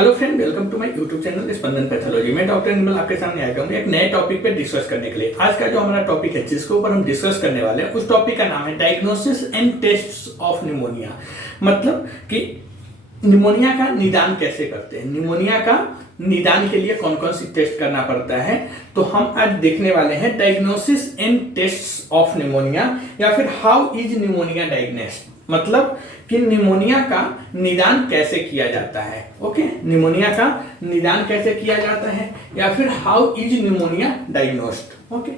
Hello friend, welcome to my YouTube channel Spandan pathology. मैं doctor Nirmal आपके सामने आया हूँ एक नए टॉपिक पे डिस्कस करने के लिए। आज का जो हमारा टॉपिक है जिसके ऊपर हम डिस्कस करने वाले हैं उस टॉपिक का नाम है diagnosis and tests of pneumonia. मतलब कि निमोनिया का निदान कैसे करते हैं, निमोनिया का निदान के लिए कौन कौन सी टेस्ट करना पड़ता है। तो हम आज देखने वाले हैं diagnosis and tests of pneumonia या फिर हाउ इज निमोनिया डायग्नोस्ड, मतलब कि निमोनिया का निदान कैसे किया जाता है। ओके, निमोनिया का निदान कैसे किया जाता है या फिर how is pneumonia diagnosed. Okay,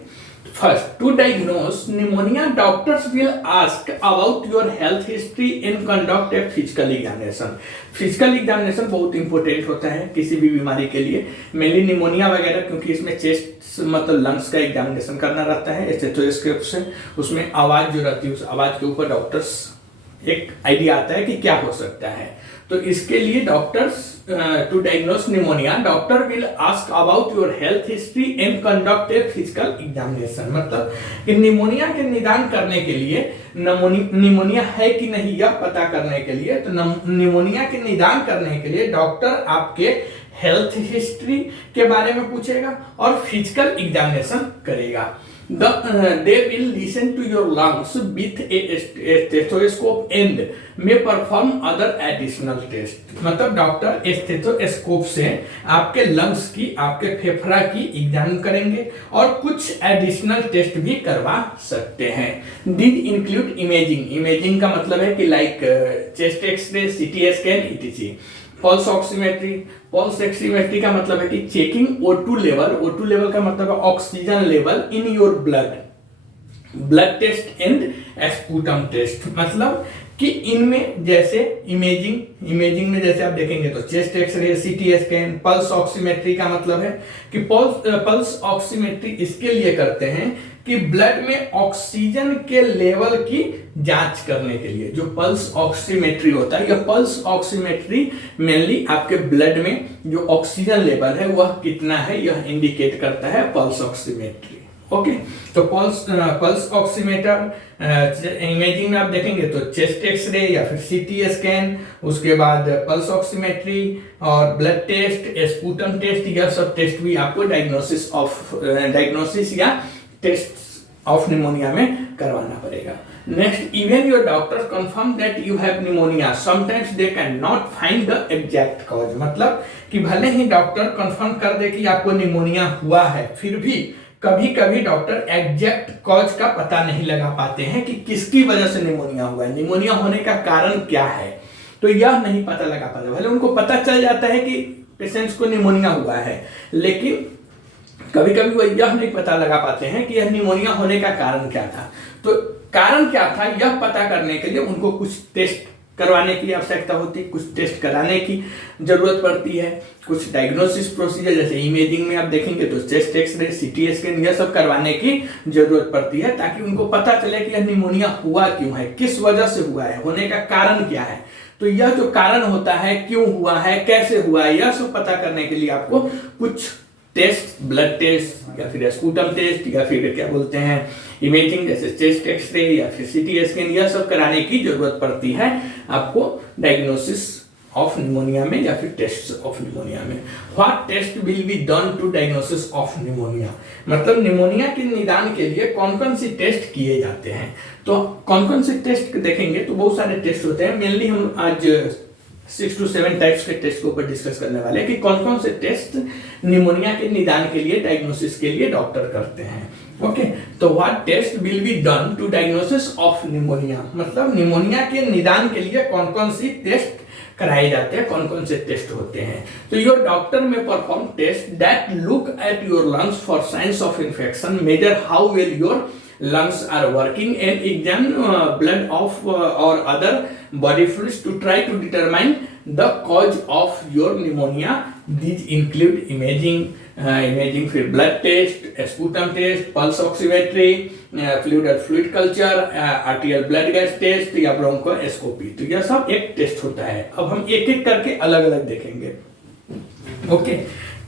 first to diagnose pneumonia doctors will ask about your health history and conduct a physical examination. Physical examination बहुत इंपॉर्टेंट होता है किसी भी बीमारी के लिए, मेनली निमोनिया वगैरह, क्योंकि इसमें चेस्ट मतलब लंग्स का एग्जामिनेशन करना रहता है स्टेथोस्कोप से। उसमें आवाज जो रहती है उस आवाज के ऊपर डॉक्टर्स एक आइडिया आता है कि क्या हो सकता है। तो इसके लिए doctors to diagnose pneumonia doctor will ask about your health history and conduct a physical examination. मतलब कि निमोनिया के निदान करने के लिए निमोनिया है कि नहीं यह पता करने के लिए, तो निमोनिया के निदान करने के लिए डॉक्टर आपके हेल्थ हिस्ट्री के बारे में पूछेगा और फिजिकल एग्जामिनेशन करेगा। They will listen to your lungs with a stethoscope and may perform other additional tests। मतलब डॉक्टर स्टेथोस्कोप से आपके लंग्स की, आपके फेफड़ा की एग्जामिन करेंगे और कुछ एडिशनल टेस्ट भी करवा सकते हैं। These include imaging. इमेजिंग का मतलब है कि like chest x-ray, CT scan, ETC. Pulse oximetry. Pulse oximetry का मतलब है कि checking O2 level. O2 level का मतलब है oxygen level in your blood. Blood test and sputum test, मतलब कि इनमें जैसे इमेजिंग में जैसे आप देखेंगे तो chest x-ray, CT scan. Pulse oximetry का मतलब है कि पल्स ऑक्सीमेट्री इसके लिए करते हैं कि ब्लड में ऑक्सीजन के लेवल की जांच करने के लिए। जो पल्स ऑक्सीमेट्री होता है, यह पल्स ऑक्सीमेट्री मेनली आपके ब्लड में जो ऑक्सीजन लेवल है वह कितना है यह इंडिकेट करता है पल्स ऑक्सीमेट्री। ओके, तो पल्स ऑक्सीमीटर इमेजिंग में आप देखेंगे तो चेस्ट एक्सरे या फिर सीटी स्कैन, उसके बाद पल्स ऑक्सीमेट्री और ब्लड टेस्ट, स्पूटम टेस्ट, यह सब टेस्ट भी आपको डायग्नोसिस या टेस्ट ऑफ निमोनिया में करवाना पड़ेगा। Next, even your doctor confirm that you have pneumonia sometimes they can not find the exact cause. मतलब कि भले ही डॉक्टर कंफर्म कर दे कि आपको निमोनिया हुआ है, फिर भी कभी कभी डॉक्टर एग्जैक्ट कॉज का पता नहीं लगा पाते हैं कि किसकी वजह से निमोनिया हुआ है, निमोनिया होने का कारण क्या है, तो यह नहीं पता लगा पाते। भले उनको पता चल जाता है कि पेशेंट्स को निमोनिया हुआ है, लेकिन कभी कभी वो यह नहीं पता लगा पाते हैं कि यह निमोनिया होने का कारण क्या था। तो कारण क्या था यह पता करने के लिए उनको कुछ टेस्ट करवाने की आवश्यकता होती है, कुछ टेस्ट कराने की जरूरत पड़ती है, कुछ डायग्नोसिस प्रोसीजर जैसे इमेजिंग में आप देखेंगे तो चेस्ट एक्सरे, सीटी स्कैन, यह सब करवाने की जरूरत पड़ती है ताकि उनको पता चले कि यह निमोनिया हुआ क्यों है, किस वजह से हुआ है, होने का कारण क्या है। तो यह जो कारण होता है, क्यों हुआ है, कैसे हुआ है, यह सब पता करने के लिए आपको कुछ टेस्ट, ब्लड टेस्ट या फिर स्पूटम टेस्ट या फिर क्या बोलते हैं इमेजिंग जैसे चेस्ट एक्सरे या फिर सीटी स्कैन, यह सब कराने की जरूरत पड़ती है आपको डायग्नोसिस ऑफ निमोनिया में या फिर टेस्ट ऑफ निमोनिया में। What test will be done to diagnosis of pneumonia, मतलब निमोनिया के निदान के लिए कौन कौन सी टेस्ट किए जाते हैं। तो कौन कौन से टेस्ट देखेंगे तो बहुत सारे टेस्ट होते हैं। मेनली हम आज 6 to 7 टाइप्स के टेस्ट के ऊपर डिस्कस करने वाले हैं कि कौन कौन से टेस्ट निमोनिया के निदान के लिए, डायग्नोसिस के लिए डॉक्टर करते हैं। ओके, तो what test will be done to diagnosis of pneumonia, मतलब निमोनिया के निदान के लिए कौन कौन सी टेस्ट कराए जाते हैं, कौन कौन से टेस्ट होते हैं। तो your doctor may perform test that look at your lungs for signs of infection, measure how well your lungs are working and examine blood of or other body fluids to try to determine the cause of your pneumonia. These include imaging फिर blood test, sputum test, pulse oximetry, fluid culture, arterial blood gas test या bronchoscopy। तो यह सब एक test होता है। अब हम एक एक करके अलग अलग देखेंगे। ओके,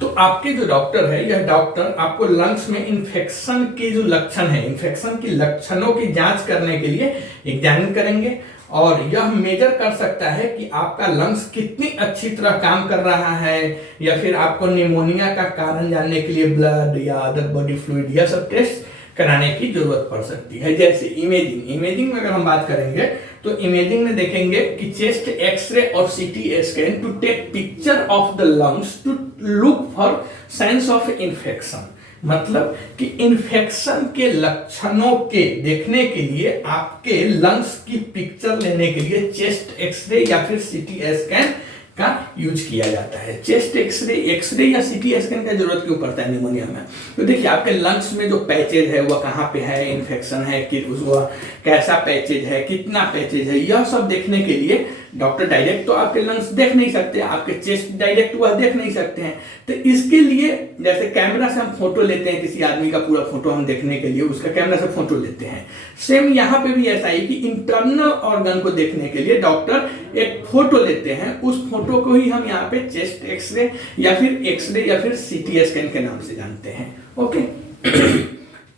तो आपके जो डॉक्टर है यह डॉक्टर आपको लंग्स में इन्फेक्शन के जो लक्षण है, इन्फेक्शन के लक्षणों की जांच करने के लिए एग्जामिन करेंगे और यह मेजर कर सकता है कि आपका लंग्स कितनी अच्छी तरह काम कर रहा है, या फिर आपको निमोनिया का कारण जानने के लिए ब्लड या अदर बॉडी फ्लूइड यह सब टेस्ट कराने की जरूरत पड़ सकती है। जैसे इमेजिंग में अगर हम बात करेंगे तो इमेजिंग में देखेंगे कि चेस्ट एक्सरे और CT scan to take picture of the lungs to look for signs of infection. मतलब कि इन्फेक्शन के लक्षणों के देखने के लिए आपके लंग्स की पिक्चर लेने के लिए चेस्ट एक्सरे या फिर सीटी स्कैन का यूज किया जाता है। चेस्ट एक्सरे या सीटी स्कैन का जरूरत क्यों पड़ता है निमोनिया में? तो देखिए आपके लंग्स में जो पैचेज है वह कहाँ पे है, इन्फेक्शन है कि वह कैसा पैचेज है, कितना पैचेज है, यह सब देखने के लिए डॉक्टर डायरेक्ट तो आपके लंग्स देख नहीं सकते, आपके चेस्ट डायरेक्ट वह देख नहीं सकते हैं। तो इसके लिए जैसे कैमरा से हम फोटो लेते हैं, किसी आदमी का पूरा फोटो हम देखने के लिए उसका कैमरा से फोटो लेते हैं, सेम यहाँ पे भी ऐसा ही कि इंटरनल ऑर्गन को देखने के लिए डॉक्टर एक फोटो लेते हैं, उस फोटो को ही हम यहाँ पे चेस्ट एक्सरे या फिर सीटी स्कैन के नाम से जानते हैं। ओके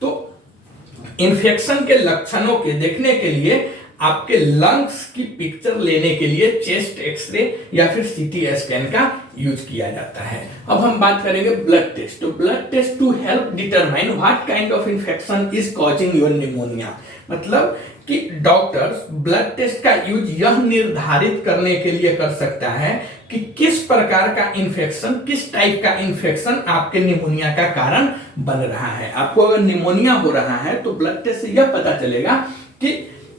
तो इन्फेक्शन के लक्षणों के देखने के लिए आपके लंग्स की पिक्चर लेने के लिए चेस्ट एक्सरे या फिर सीटी स्कैन का यूज किया जाता है। अब हम बात करेंगे ब्लड टेस्ट। तो blood test to help determine what kind of infection is causing your pneumonia. मतलब कि डॉक्टर्स ब्लड टेस्ट का यूज यह निर्धारित करने के लिए कर सकता है कि किस प्रकार का इन्फेक्शन, किस टाइप का इन्फेक्शन आपके निमोनिया का कारण बन रहा है। आपको अगर निमोनिया हो रहा है तो ब्लड टेस्ट से यह पता चलेगा कि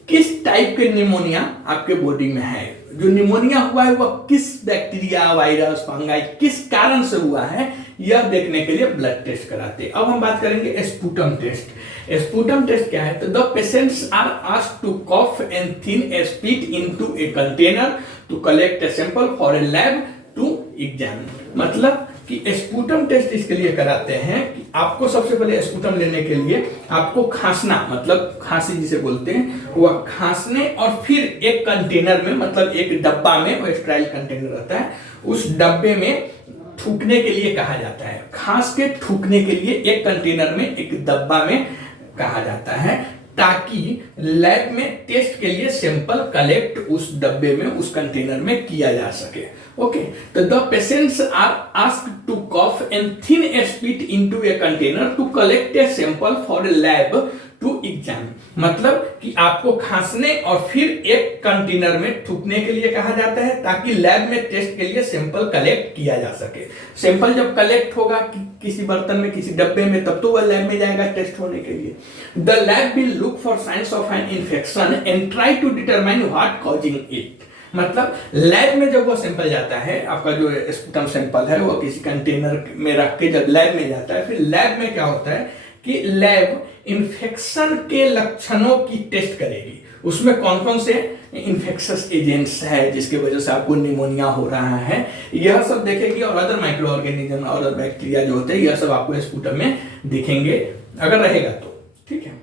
किस टाइप के निमोनिया आपके बॉडी में है। जो निमोनिया हुआ है वह किस बैक्टीरिया, वायरस, फंगाई किस कारण से हुआ है, यह देखने के लिए ब्लड टेस्ट कराते हैं। अब हम बात करेंगे स्पूटम टेस्ट। स्पूटम टेस्ट क्या है? तो the patients are asked to cough and then a spit into a container to collect a sample for a lab to examine. मतलब कि स्पूटम टेस्ट इसके लिए कराते हैं कि आपको सबसे पहले स्पूटम लेने के लिए आपको खांसना, मतलब खांसी जिसे बोलते हैं, वह खांसने और फिर एक कंटेनर में, मतलब एक डब्बा में, वो स्टेराइल कंटेनर रहता है, उस डब्बे में थूकने के लिए कहा जाता है। खांस के थूकने के लिए एक कंटेनर में, एक डब्बा में कहा जाता है, ताकि लैब में टेस्ट के लिए सैंपल कलेक्ट उस डब्बे में, उस कंटेनर में किया जा सके। ओके तो the patients are asked to cough and then a spit into a container to collect a sample for a lab to examine. मतलब कि आपको खांसने और फिर एक कंटेनर में थूकने के लिए कहा जाता है ताकि लैब में टेस्ट के लिए सैंपल कलेक्ट किया जा सके। सैंपल जब कलेक्ट होगा किसी बर्तन में, किसी डब्बे में, तब तो वह लैब में जाएगा टेस्ट होने के लिए। The lab will look for signs of an infection and try to determine what causing it. मतलब लैब में जब वो सैंपल जाता है, आपका जो स्पूटम सैंपल है वो किसी कंटेनर में रख के जब लैब में जाता है, फिर लैब में क्या होता है कि लैब इन्फेक्शन के लक्षणों की टेस्ट करेगी। उसमें कौन कौन से इन्फेक्शस एजेंट्स है जिसकी वजह से आपको निमोनिया हो रहा है, यह सब देखेगी, और अदर माइक्रो ऑर्गेनिज्म और बैक्टीरिया जो होते हैं यह सब आपको स्पूटम में दिखेंगे, अगर रहेगा तो। ठीक है,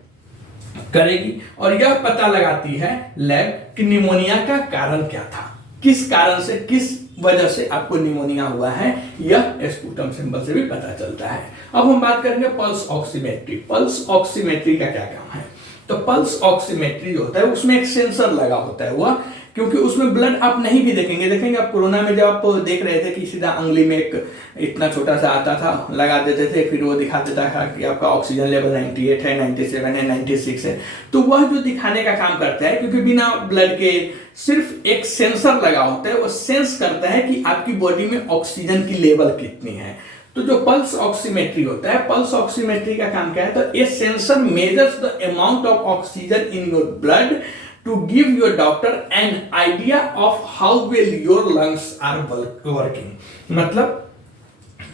करेगी और यह पता लगाती है लैब कि निमोनिया का कारण क्या था, किस कारण से, किस वजह से आपको निमोनिया हुआ है, यह स्पूटम सिंबल से भी पता चलता है। अब हम बात करेंगे पल्स ऑक्सीमेट्री। पल्स ऑक्सीमेट्री का क्या काम है? तो पल्स ऑक्सीमेट्री जो होता है उसमें एक सेंसर लगा होता है वह, क्योंकि उसमें ब्लड आप नहीं भी देखेंगे आप कोरोना में जब आप देख रहे थे कि सीधा उंगली में एक इतना छोटा सा आता था, लगा देते थे, फिर वो दिखा देता था कि आपका ऑक्सीजन लेवल 98 है, 97 है, 96 है। तो वह जो दिखाने का काम करता है, क्योंकि बिना ब्लड के सिर्फ एक सेंसर लगा होता है, वो सेंस करता है कि आपकी बॉडी में ऑक्सीजन की लेवल कितनी है। तो जो पल्स ऑक्सीमेट्री होता है, पल्स ऑक्सीमेट्री का काम क्या है? तो ये sensor measures the amount of oxygen in your blood to give your doctor an idea of how well your lungs are working। मतलब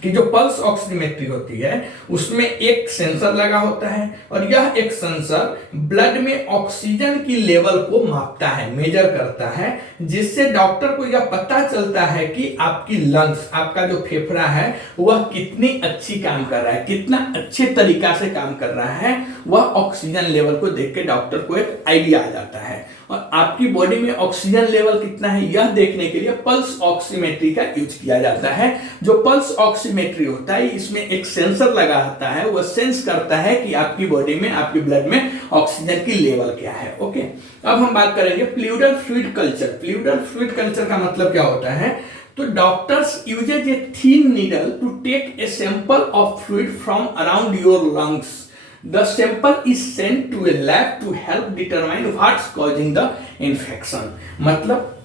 कि जो पल्स ऑक्सीमेट्री होती है उसमें एक सेंसर लगा होता है और यह एक सेंसर ब्लड में ऑक्सीजन की लेवल को मापता है, मेजर करता है, जिससे डॉक्टर को यह पता चलता है कि आपकी लंग्स, आपका जो फेफड़ा है वह कितनी अच्छी काम कर रहा है, कितना अच्छे तरीका से काम कर रहा है। वह ऑक्सीजन लेवल को देख के डॉक्टर को एक आइडिया आ जाता है, और आपकी बॉडी में ऑक्सीजन लेवल कितना है यह देखने के लिए पल्स ऑक्सीमेट्री का यूज किया जाता है। जो पल्स ऑक्सीमेट्री होता है इसमें एक सेंसर लगा होता है, वह सेंस करता है कि आपकी बॉडी में, आपकी ब्लड में ऑक्सीजन की लेवल क्या है। ओके, अब हम बात करेंगे pleural fluid culture. Pleural fluid culture का मतलब क्या होता है, तो doctors uses a thin needle to take a sample of fluid from around your lungs. The sample is sent to a lab to help determine what's causing the infection। मतलब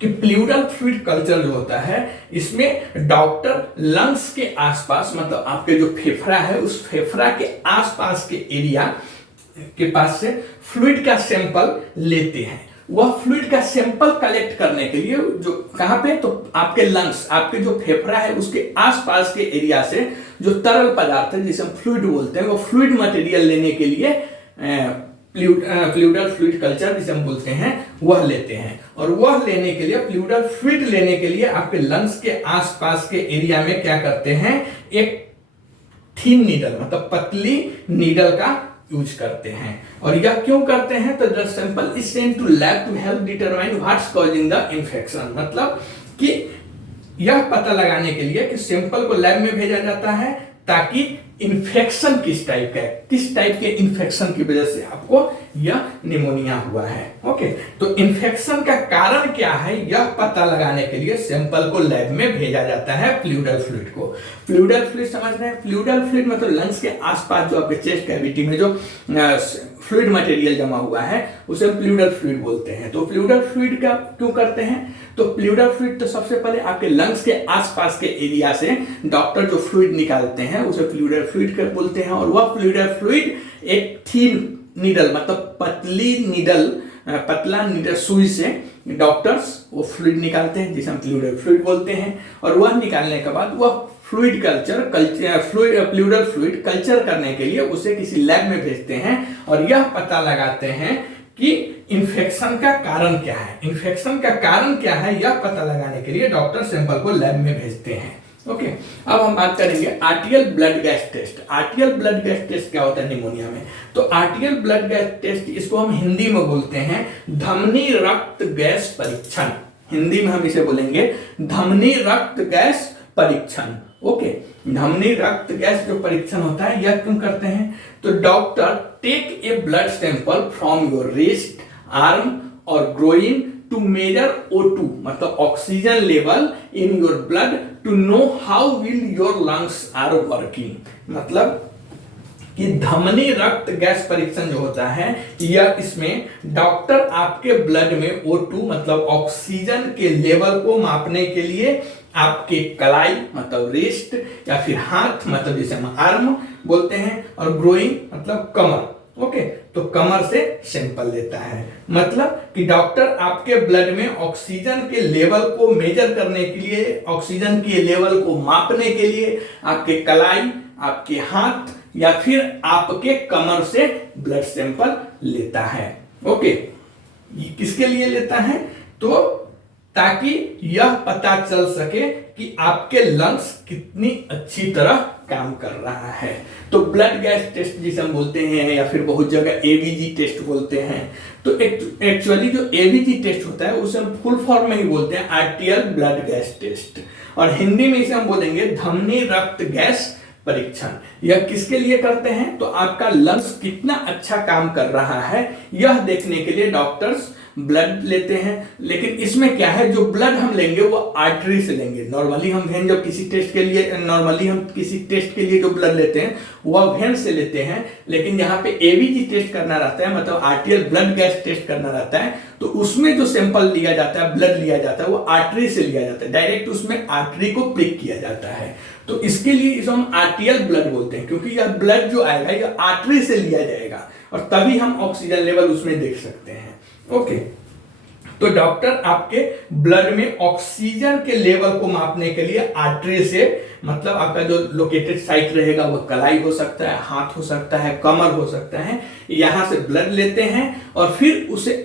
कि plural fluid culture जो होता है इसमें doctor lungs के आसपास, मतलब आपके जो फेफड़ा है उस फेफड़ा के आसपास के एरिया के पास से फ्लूइड का सैंपल लेते हैं। वह फ्लूइड का सैंपल कलेक्ट करने के लिए जो कहां पे, तो आपके लंग्स, आपके जो फेफड़ा है उसके आसपास के एरिया से जो तरल पदार्थ है जिसे हम फ्लूइड बोलते हैं, वो फ्लूइड मटेरियल लेने के लिए प्लूरल फ्लूइड कल्चर जिसे हम बोलते हैं वह लेते हैं। और वह लेने के लिए, प्लूरल फ्लूइड लेने के लिए आपके लंग्स के आसपास के एरिया में क्या करते हैं, एक थीन नीडल मतलब पतली नीडल का यूज करते हैं। और यह क्यों करते हैं, तो the sample is sent to lab to help determine what's causing the infection. मतलब कि यह पता लगाने के लिए कि सैंपल को लैब में भेजा जाता है ताकि इन्फेक्शन किस टाइप का है, किस टाइप के इन्फेक्शन की वजह से आपको यह निमोनिया हुआ है। ओके, तो इन्फेक्शन का कारण क्या है यह पता लगाने के लिए सैंपल को लैब में भेजा जाता है प्लूरल फ्लूइड को। प्लूरल फ्लूइड समझ रहे हैं, प्लूरल फ्लूइड मतलब लंग्स के आसपास जो आपके चेस्ट कैविटी में जो फ्लूइड मटेरियल जमा हुआ है उसे प्लूरल फ्लूइड बोलते हैं। तो प्लूरल फ्लूइड का क्यों करते हैं, तो प्लूरल फ्लूइड तो सबसे पहले आपके लंग्स के आसपास के एरिया से डॉक्टर जो फ्लूइड निकालते हैं उसे प्लूरल फ्लूइड कर बोलते हैं। और वह प्लूरल फ्लूइड एक थीन नीडल मतलब पतली नीडल, पतला नीडल सुई से डॉक्टर्स वो फ्लूइड निकालते हैं जिसे हम प्लूरल फ्लूइड बोलते हैं। और वह निकालने के बाद वह फ्लूइड प्लूरल फ्लूइड कल्चर करने के लिए उसे किसी लैब में भेजते हैं और यह पता लगाते हैं कि इन्फेक्शन का कारण क्या है। इन्फेक्शन का कारण क्या है यह पता लगाने के लिए डॉक्टर सैंपल को लैब में भेजते हैं। ओके, अब हम बात करेंगे arterial blood gas test. Arterial blood gas test क्या होता है निमोनिया में, तो आर्टियल ब्लड गैस टेस्ट इसको हम हिंदी में बोलते हैं धमनी रक्त गैस परीक्षण। हिंदी में हम इसे बोलेंगे धमनी रक्त गैस परीक्षण। ओके, धमनी रक्त गैस जो परीक्षण होता है यह क्यों करते हैं, तो doctor take a blood sample from your wrist, arm और ग्रोइन to measure O2 मतलब oxygen level in your blood to know how well your lungs are working। मतलब कि धमनी रक्त गैस परीक्षण जो होता है यह इसमें डॉक्टर आपके ब्लड में O2 मतलब ऑक्सीजन के लेवल को मापने के लिए आपके कलाई मतलब रिस्ट या फिर हाथ मतलब जिसे हम आर्म बोलते हैं और ग्रोइंग मतलब कमर। ओके, तो कमर से सैंपल लेता है। मतलब कि डॉक्टर आपके ब्लड में ऑक्सीजन के लेवल को मेजर करने के लिए, ऑक्सीजन के लेवल को मापने के लिए आपके कलाई, आपके हाथ या फिर आपके कमर से ब्लड सैंपल लेता है। ओके, ये किसके लिए लेता है, तो ताकि यह पता चल सके कि आपके लंग्स कितनी अच्छी तरह काम कर रहा है। तो ब्लड गैस टेस्ट जिसे हम बोलते हैं या फिर बहुत जगह एवीजी टेस्ट बोलते हैं, तो एक्चुअली जो एवीजी टेस्ट होता है उसे हम फुल फॉर्म में ही बोलते हैं आर्टियल ब्लड गैस टेस्ट, और हिंदी में इसे हम बोलेंगे धमनी रक्त गैस परीक्षण। यह किसके लिए करते हैं, तो आपका लंग्स कितना अच्छा काम कर रहा है यह देखने के लिए डॉक्टर्स ब्लड लेते हैं। लेकिन इसमें क्या है, जो ब्लड हम लेंगे वो आर्टरी से लेंगे। नॉर्मली हम वेन जब किसी टेस्ट के लिए जो ब्लड लेते हैं वह वेन से लेते हैं, लेकिन यहाँ पे एवीजी टेस्ट करना रहता है मतलब आर्टियल ब्लड गैस टेस्ट करना रहता है, तो उसमें जो सैंपल लिया जाता है, ब्लड लिया जाता है वो आर्टरी से लिया जाता है, डायरेक्ट उसमें आर्टरी को प्रिक किया जाता है। तो इसके लिए इसे हम आर्टियल ब्लड बोलते हैं, क्योंकि यह ब्लड जो आएगा यह आर्टरी से लिया जाएगा और तभी हम ऑक्सीजन लेवल उसमें देख सकते हैं। ओके, तो डॉक्टर आपके ब्लड में ऑक्सीजन के लेवल को मापने के लिए आर्टरी से, मतलब आपका जो लोकेटेड साइट रहेगा वो कलाई हो सकता है, हाथ हो सकता है, कमर हो सकता है, यहां से ब्लड लेते हैं और फिर उसे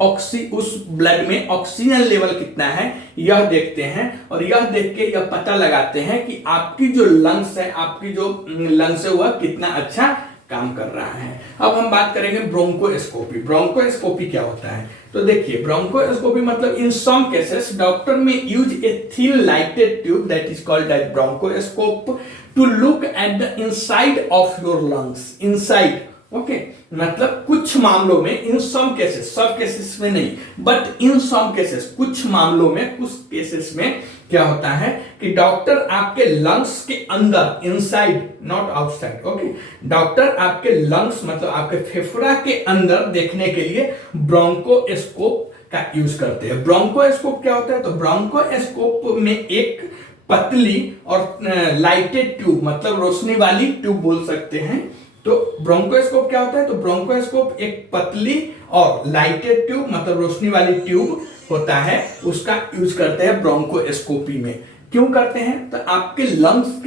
उस ब्लड में ऑक्सीजन लेवल कितना है यह देखते हैं, और यह देख के यह पता लगाते हैं कि आपकी जो लंग्स है, आपकी जो लंग्स है वह कितना अच्छा काम कर रहा है। अब हम बात करेंगे ब्रोंकोस्कोपी। ब्रोंकोस्कोपी क्या होता है, तो देखिए ब्रोंकोस्कोपी मतलब in some cases doctor may use a thin lighted tube that is called as bronchoscope to look at the inside of your lungs. Inside okay मतलब कुछ मामलों में, इन सम केसेस, सब केसेस में नहीं, बट इन सम केसेस, कुछ मामलों में, कुछ केसेस में क्या होता है कि डॉक्टर आपके लंग्स के अंदर, inside not outside, okay, doctor आपके लंग्स मतलब आपके फेफड़ा के अंदर देखने के लिए ब्रोंकोस्कोप का यूज करते हैं। ब्रोंकोस्कोप क्या होता है? तो ब्रोंकोस्कोप में एक पतली और लाइटेड ट्यूब, मतलब रोशनी वाली ट्यूब बोल सकते हैं। तो ब्रोंकोस्कोप क्या होता है? तो ब्रोंकोस्कोप एक पतली और लाइटेड ट्यूब, मतलब रोशनी वाली ट्यूब होता है, उसका यूज करते हैं ब्रोंकोस्कोपी में। क्यों करते हैं? तो आपके लंग्स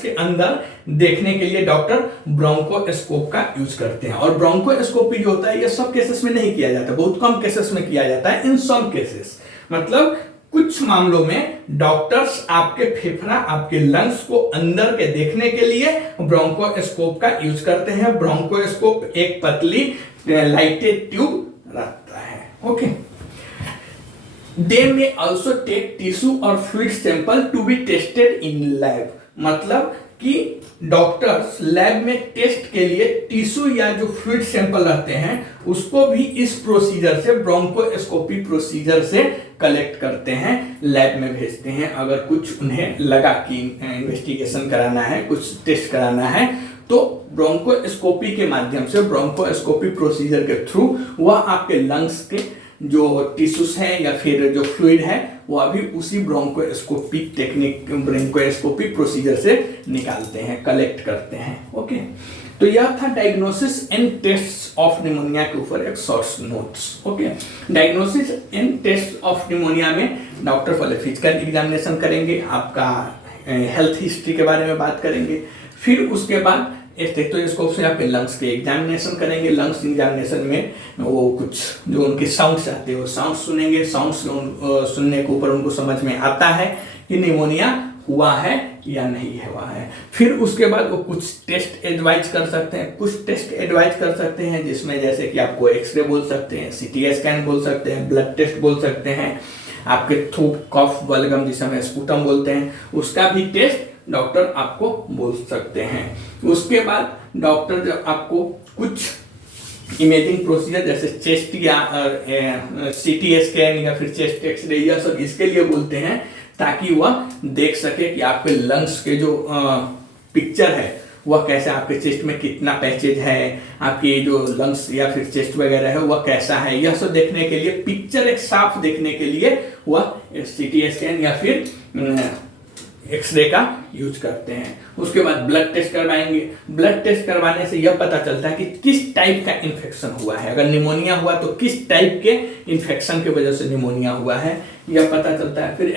के अंदर देखने के लिए डॉक्टर ब्रोंकोस्कोप का यूज करते हैं। और ब्रोंकोस्कोपी जो होता है ये सब केसेस में नहीं किया जाता, बहुत कम केसेस में किया जाता है, इन सम केसेस, मतलब कुछ मामलों में डॉक्टर्स आपके फेफड़ा, आपके लंग्स को अंदर के देखने के लिए ब्रोंकोस्कोप का यूज करते हैं। ब्रोंकोस्कोप एक पतली लाइटेड ट्यूब रखता है। Okay, they may also take tissue और fluid sample to be tested in lab, मतलब कि डॉक्टर्स लैब में टेस्ट के लिए टिश्यू या जो फ्लूइड सैंपल रहते हैं उसको भी इस प्रोसीजर से, ब्रोंकोस्कोपी प्रोसीजर से कलेक्ट करते हैं, लैब में भेजते हैं। अगर कुछ उन्हें लगा कि इन्वेस्टिगेशन कराना है, कुछ टेस्ट कराना है, तो ब्रोंकोस्कोपी के माध्यम से, ब्रोंकोस्कोपी प्रोसीजर के थ्रू वह आपके लंग्स के जो टिश्यूज है या फिर जो फ्लूइड है वो अभी उसी ब्रोंकोस्कोपी टेक्निक, ब्रोंकोस्कोपी प्रोसीजर से निकालते हैं, कलेक्ट करते हैं। ओके, तो यह था diagnosis and test of pneumonia के ऊपर एक short notes. Okay, diagnosis and test of pneumonia में डॉक्टर पहले फिजिकल एग्जामिनेशन करेंगे, आपका हेल्थ हिस्ट्री के बारे में बात करेंगे, फिर उसके बाद स्टेथोस्कोप से आपके लंग्स के एग्जामिनेशन करेंगे। लंग्स एग्जामिनेशन में वो कुछ जो उनके साउंड्स आते हैं वो साउंड्स सुनेंगे, साउंड्स सुनने के ऊपर उनको समझ में आता है कि निमोनिया हुआ है या नहीं हुआ है। फिर उसके बाद वो कुछ टेस्ट एडवाइज कर सकते हैं, कुछ टेस्ट एडवाइज कर सकते हैं जिसमें जैसे कि आपको एक्सरे बोल सकते हैं, सीटी स्कैन बोल सकते हैं, ब्लड टेस्ट बोल सकते हैं, आपके थूक, कफ, बलगम जिसे हम स्पूटम बोलते हैं, उसका भी टेस्ट डॉक्टर आपको बोल सकते हैं। उसके बाद डॉक्टर जब आपको कुछ इमेजिंग प्रोसीजर जैसे चेस्ट या सीटी स्कैन या फिर चेस्ट एक्सरे या सब इसके लिए बोलते हैं ताकि वह देख सके कि आपके लंग्स के जो पिक्चर है वह कैसा, आपके चेस्ट में कितना पैचेज है, आपकी जो लंग्स या फिर चेस्ट वगैरह है वह कैसा है, यह सब देखने के लिए, पिक्चर एक साफ देखने के लिए वह सीटी स्कैन या फिर एक्सरे का यूज करते हैं। उसके बाद ब्लड टेस्ट करवाएंगे। ब्लड टेस्ट करवाने से यह पता चलता है कि किस टाइप का इन्फेक्शन हुआ है। अगर निमोनिया हुआ तो किस टाइप के इन्फेक्शन की वजह से निमोनिया हुआ है यह पता चलता है। फिर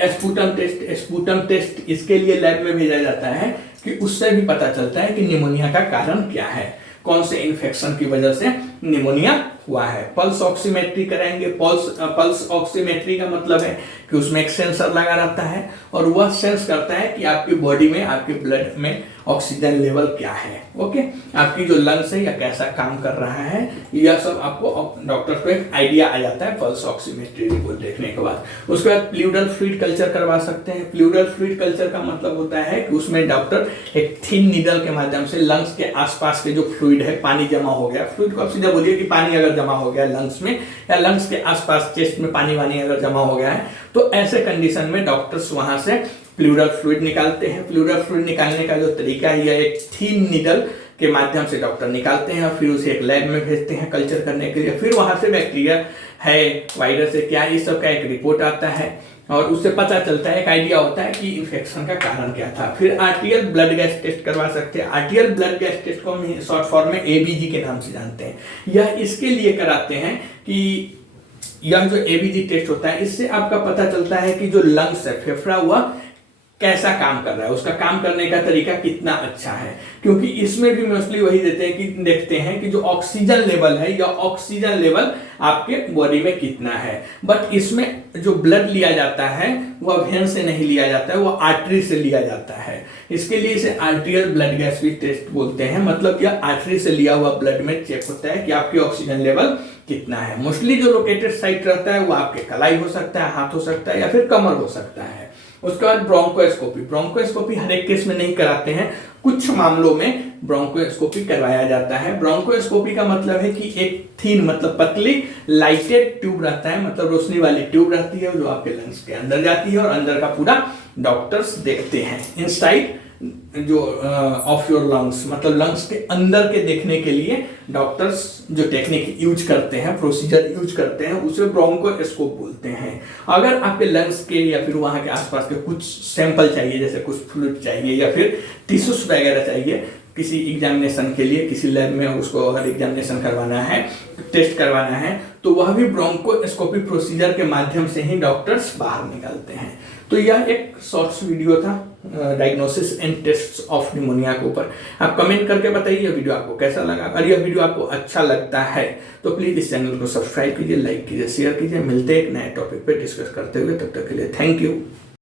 स्पूटम टेस्ट इसके लिए लैब में भेजा जाता है कि उससे भी पता चलता है कि निमोनिया का कारण क्या है, कौन से इन्फेक्शन की वजह से निमोनिया हुआ है। पल्स ऑक्सीमेट्री कराएंगे। पल्स ऑक्सीमेट्री का मतलब है कि उसमें एक सेंसर लगा रहता है और वह सेंस करता है कि आपकी बॉडी में, आपके ब्लड में ऑक्सीजन लेवल क्या है। ओके, आपकी जो लंग्स है या कैसा काम कर रहा है, यह सब आपको डॉक्टर को एक आइडिया आ जाता है पल्स ऑक्सीमेट्री रिपोर्ट देखने के बाद। उसके बाद प्लूरल फ्लूइड कल्चर करवा सकते हैं। प्लूरल फ्लूइड कल्चर का मतलब होता है कि उसमें डॉक्टर एक थिन नीडल के माध्यम से लंग्स के आसपास के जो फ्लूइड है, पानी जमा हो गया, फ्लूइड को आप सीधा बोलिए कि पानी अगर जमा हो गया लंग्स में या लंग्स के आसपास चेस्ट में पानी वानी अगर जमा हो गया है तो ऐसे कंडीशन में डॉक्टर्स वहां से प्लूरल फ्लूइड निकालते हैं। प्लूरल फ्लूइड निकालने का जो तरीका है यह एक थिन नीडल के माध्यम से डॉक्टर निकालते हैं और फिर उसे एक लैब में भेजते हैं कल्चर करने के लिए। फिर वहां से बैक्टीरिया है, वायरस है, क्या, इस सब का एक रिपोर्ट आता है और उससे पता चलता है, एक आइडिया होता है कि इन्फेक्शन का कारण क्या था। फिर आर्टियल ब्लड गैस टेस्ट करवा सकते हैं। आर्टियल ब्लड गैस टेस्ट को हम शॉर्ट फॉर्म में एबीजी के नाम से जानते हैं। यह इसके लिए कराते हैं कि यह जो एबीजी टेस्ट होता है इससे आपका पता चलता है कि जो लंग्स है, फेफड़ा हुआ, कैसा काम कर रहा है, उसका काम करने का तरीका कितना अच्छा है। क्योंकि इसमें भी मोस्टली वही देखते हैं कि जो ऑक्सीजन लेवल है या ऑक्सीजन लेवल आपके बॉडी में कितना है। बट इसमें जो ब्लड लिया जाता है वह वेन से नहीं लिया जाता है, वह आर्टरी से लिया जाता है। इसके लिए इसे आर्टियल ब्लड गैस भी टेस्ट बोलते हैं। मतलब यह आर्टरी से लिया हुआ ब्लड में चेक होता है कि आपकी ऑक्सीजन लेवल कितना है। मोस्टली जो लोकेटेड साइट रहता है वो आपके कलाई हो सकता है, हाथ हो सकता है या फिर कमर हो सकता है। उसके बाद ब्रोंकोस्कोपी। ब्रोंकोस्कोपी हर एक केस में नहीं कराते हैं, कुछ मामलों में ब्रोंकोस्कोपी करवाया जाता है। ब्रोंकोस्कोपी का मतलब है कि एक थीन मतलब पतली लाइटेड ट्यूब रहता है, मतलब रोशनी वाली ट्यूब रहती है जो आपके लंग्स के अंदर जाती है और अंदर का पूरा डॉक्टर्स देखते हैं। इनसाइड जो ऑफ योर लंग्स, मतलब लंग्स के अंदर के देखने के लिए डॉक्टर्स जो टेक्निक यूज करते हैं, प्रोसीजर यूज करते हैं, उसे ब्रोंकोस्कोप बोलते हैं। अगर आपके लंग्स के या फिर वहां के आसपास के कुछ सैंपल चाहिए, जैसे कुछ फ्लूइड चाहिए या फिर टिश्यूज वगैरह चाहिए किसी एग्जामिनेशन के लिए, किसी लैब में उसको अगर एग्जामिनेशन करवाना है, टेस्ट करवाना है, तो वह भी ब्रोंकोस्कोपी प्रोसीजर के माध्यम से ही डॉक्टर्स बाहर निकालते हैं। तो यह एक शॉर्ट्स वीडियो था diagnosis and tests of pneumonia के ऊपर। आप कमेंट करके बताइए यह वीडियो आपको कैसा लगा। अगर यह वीडियो आपको अच्छा लगता है तो प्लीज इस चैनल को सब्सक्राइब कीजिए, लाइक कीजिए, शेयर कीजिए। मिलते हैं एक नए टॉपिक पे डिस्कस करते हुए, तब तक के लिए थैंक यू।